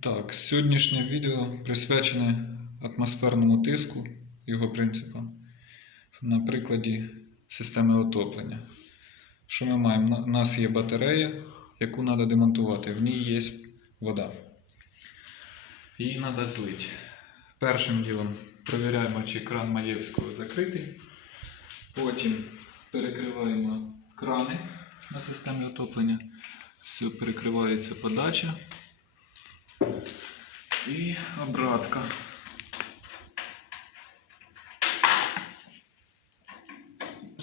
Так, сьогоднішнє відео присвячене атмосферному тиску, його принципам на прикладі системи отоплення. Що ми маємо? У нас є батарея, яку треба демонтувати. В ній є вода. Її треба злити. Першим ділом перевіряємо, чи кран Маєвського закритий. Потім перекриваємо крани на системі отоплення. Все, перекривається подача. І обратка.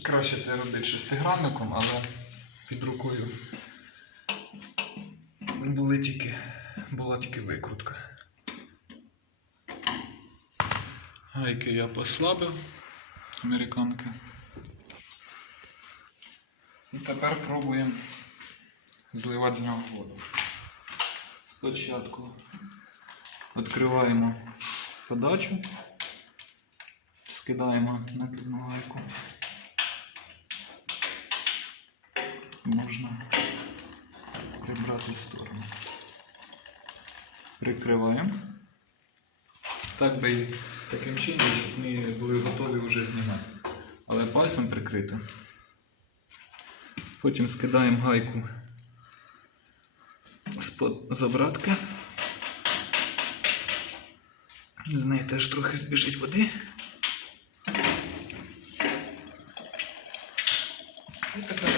Краще це робити шестигранником, але під рукою були тільки, була тільки викрутка. Гайки я послабив, американки. І тепер пробуємо зливати з нього воду. Спочатку відкриваємо подачу, скидаємо накидну гайку. Можна прибрати в сторону. Прикриваємо. Так би таким чином, щоб ми були готові вже знімати. Але пальцем прикрито. Потім скидаємо гайку з-под з. З неї теж трохи збіжить води. І тепер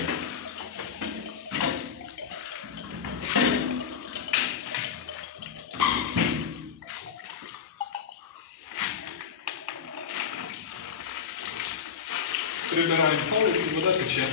прибираємо палець і вода тече.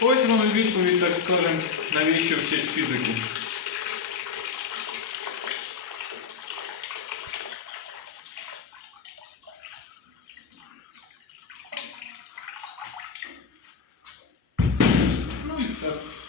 Ось вам відповідь, так скажемо, навіщо вчить фізику. Ну і все.